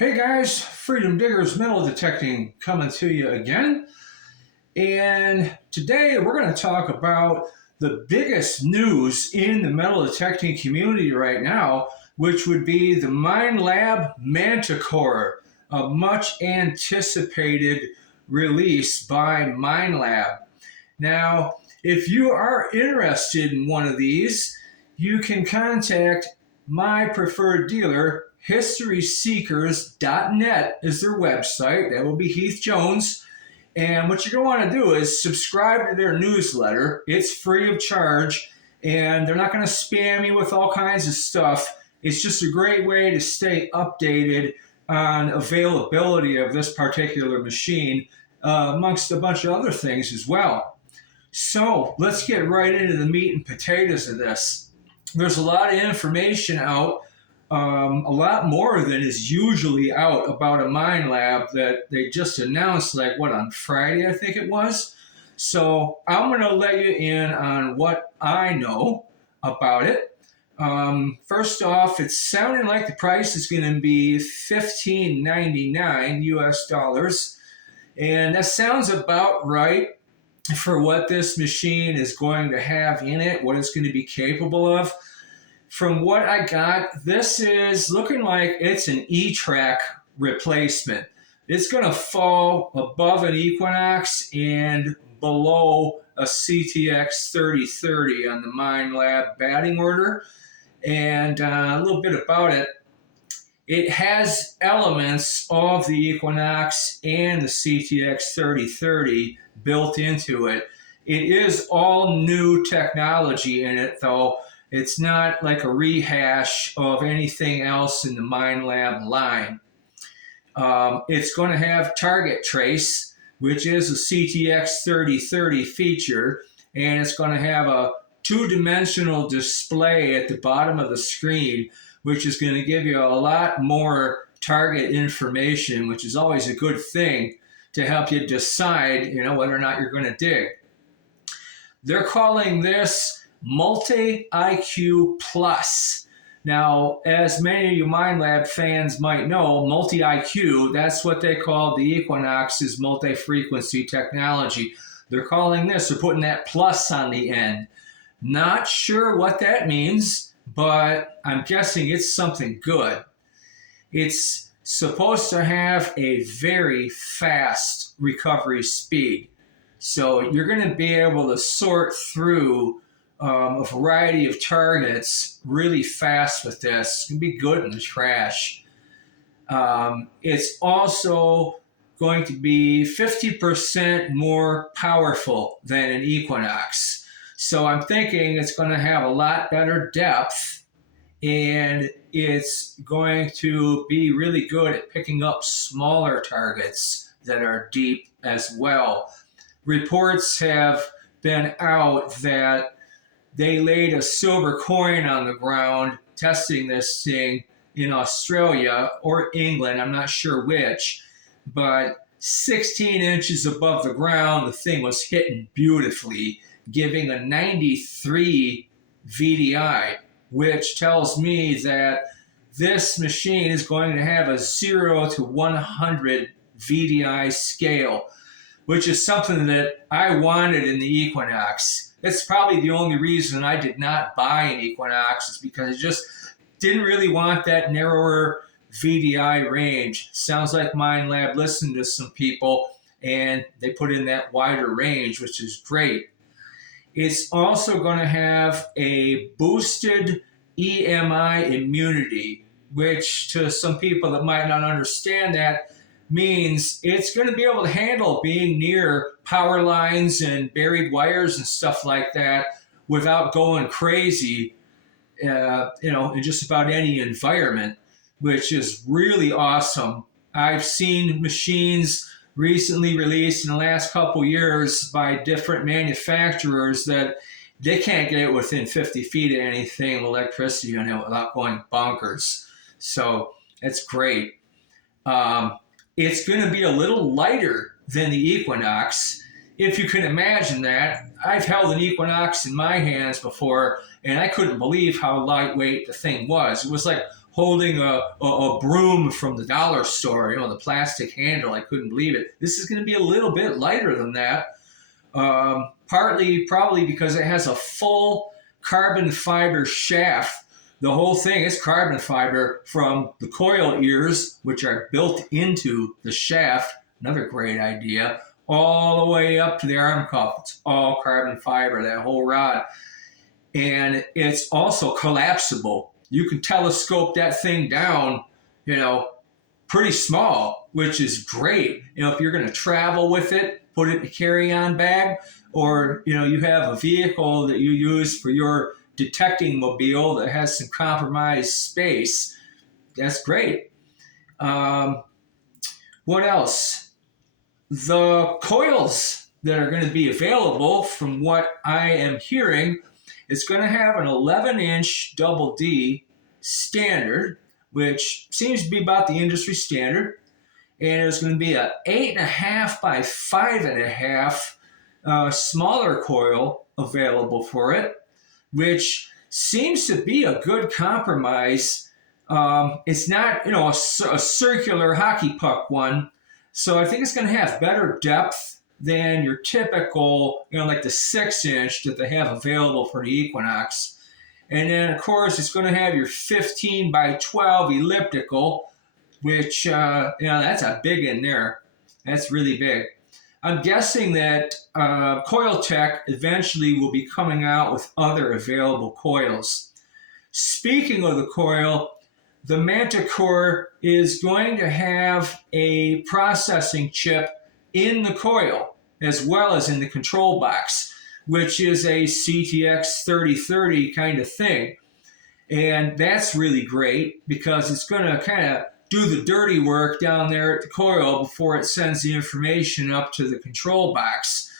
Hey guys, Freedom Diggers Metal Detecting coming to you again. And today we're going to talk about the biggest news in the metal detecting community right now, which would be the Minelab Manticore, a much anticipated release by Minelab. Now, if you are interested in one of these, you can contact my preferred dealer, historyseekers.net is their website. That will be Heath Jones. And what you're going to want to do is subscribe to their newsletter. It's free of charge, and they're not going to spam you with all kinds of stuff. It's just a great way to stay updated on availability of this particular machine, amongst a bunch of other things as well. So let's get right into the meat and potatoes of this. There's a lot of information out, a lot more than is usually out about a Minelab that they just announced, like what, on Friday, I think it was. So I'm going to let you in on what I know about it. First off, it's sounding like the price is going to be $15.99 US dollars. And that sounds about right for what this machine is going to have in it, what it's going to be capable of. From what I got, this is looking like it's an E-Track replacement. It's going to fall above an Equinox and below a CTX 3030 on the Minelab batting order. And a little bit about it. It has elements of the Equinox and the CTX 3030 built into it. It is all new technology in it, though. It's not like a rehash of anything else in the Minelab line. It's going to have target trace, which is a CTX 3030 feature, and it's going to have a two-dimensional display at the bottom of the screen, which is going to give you a lot more target information, which is always a good thing to help you decide, whether or not you're going to dig. They're calling this Multi-IQ Plus. Now, as many of you Minelab fans might know, Multi-IQ, that's what they call the Equinox's multi-frequency technology. They're calling this, they're putting that plus on the end. Not sure what that means, but I'm guessing it's something good. It's supposed to have a very fast recovery speed. So you're going to be able to sort through a variety of targets really fast with this. It's going to be good in the trash. It's also going to be 50% more powerful than an Equinox. So I'm thinking it's going to have a lot better depth, and it's going to be really good at picking up smaller targets that are deep as well. Reports have been out that they laid a silver coin on the ground testing this thing in Australia or England, I'm not sure which, but 16 inches above the ground, the thing was hitting beautifully, giving a 93 VDI, which tells me that this machine is going to have a 0 to 100 VDI scale, which is something that I wanted in the Equinox. It's probably the only reason I did not buy an Equinox, is because I just didn't really want that narrower VDI range. Sounds like Minelab listened to some people and they put in that wider range, which is great. It's also going to have a boosted EMI immunity, which to some people that might not understand that means it's going to be able to handle being near power lines and buried wires and stuff like that without going crazy, in just about any environment, which is really awesome. I've seen machines recently released in the last couple years by different manufacturers that they can't get it within 50 feet of anything with electricity on it without going bonkers. So it's great. It's going to be a little lighter than the Equinox, if you can imagine that. I've held an Equinox in my hands before, and I couldn't believe how lightweight the thing was. It was like holding a broom from the dollar store, the plastic handle. I couldn't believe it. This is going to be a little bit lighter than that, partly probably because it has a full carbon fiber shaft. The whole thing is carbon fiber from the coil ears, which are built into the shaft. Another great idea. All the way up to the arm cuff. It's all carbon fiber, that whole rod. And it's also collapsible. You can telescope that thing down, pretty small, which is great. If you're going to travel with it, put it in a carry-on bag, or, you have a vehicle that you use for your detecting mobile that has some compromised space, that's great. What else? The coils that are going to be available, from what I am hearing, it's going to have an 11-inch double D standard, which seems to be about the industry standard. And there's going to be a 8.5 by 5.5 smaller coil available for it, which seems to be a good compromise. It's not, a circular hockey puck one. So I think it's going to have better depth than your typical, like the 6-inch that they have available for the Equinox. And then, of course, it's going to have your 15 by 12 elliptical, which, that's a big in there. That's really big. I'm guessing that Coiltech eventually will be coming out with other available coils. Speaking of the coil, the Manticore is going to have a processing chip in the coil as well as in the control box, which is a CTX 3030 kind of thing. And that's really great because it's going to kind of do the dirty work down there at the coil before it sends the information up to the control box.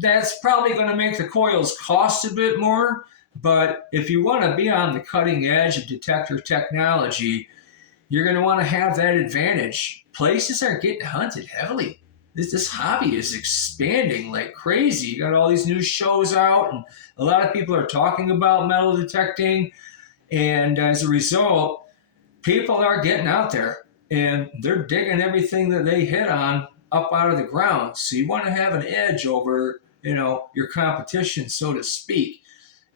That's probably going to make the coils cost a bit more, but if you want to be on the cutting edge of detector technology, you're going to want to have that advantage. Places are getting hunted heavily. This hobby is expanding like crazy. You got all these new shows out, and a lot of people are talking about metal detecting. And as a result, people are getting out there, and they're digging everything that they hit on up out of the ground. So you want to have an edge over, your competition, so to speak.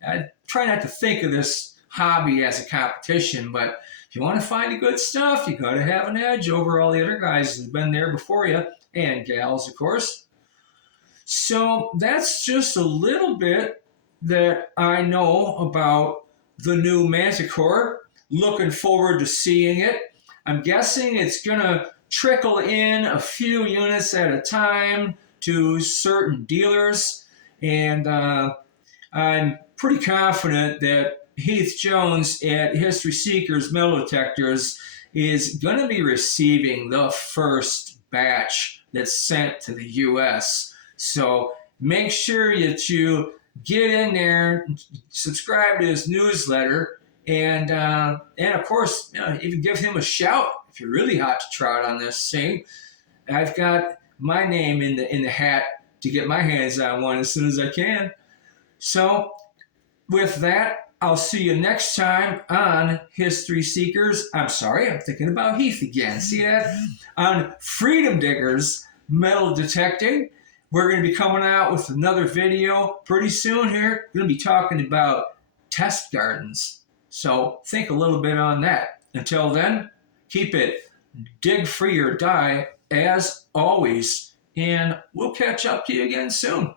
I try not to think of this hobby as a competition, but if you want to find the good stuff, you got to have an edge over all the other guys who've been there before you, and gals, of course. So that's just a little bit that I know about the new Manticore. Looking forward to seeing it. I'm guessing it's going to trickle in a few units at a time to certain dealers, and I'm pretty confident that Heath Jones at History Seekers Metal Detectors is going to be receiving the first batch that's sent to the U.S. So make sure that you get in there, subscribe to his newsletter, and of course, even give him a shout if you're really hot to trot on this thing. I've got my name in the hat to get my hands on one as soon as I can. So with that, I'll see you next time on History Seekers. I'm sorry, I'm thinking about Heath again. See that? On Freedom Diggers Metal Detecting. We're going to be coming out with another video pretty soon here. We're going to be talking about test gardens. So think a little bit on that. Until then, keep it dig free or die as always. And we'll catch up to you again soon.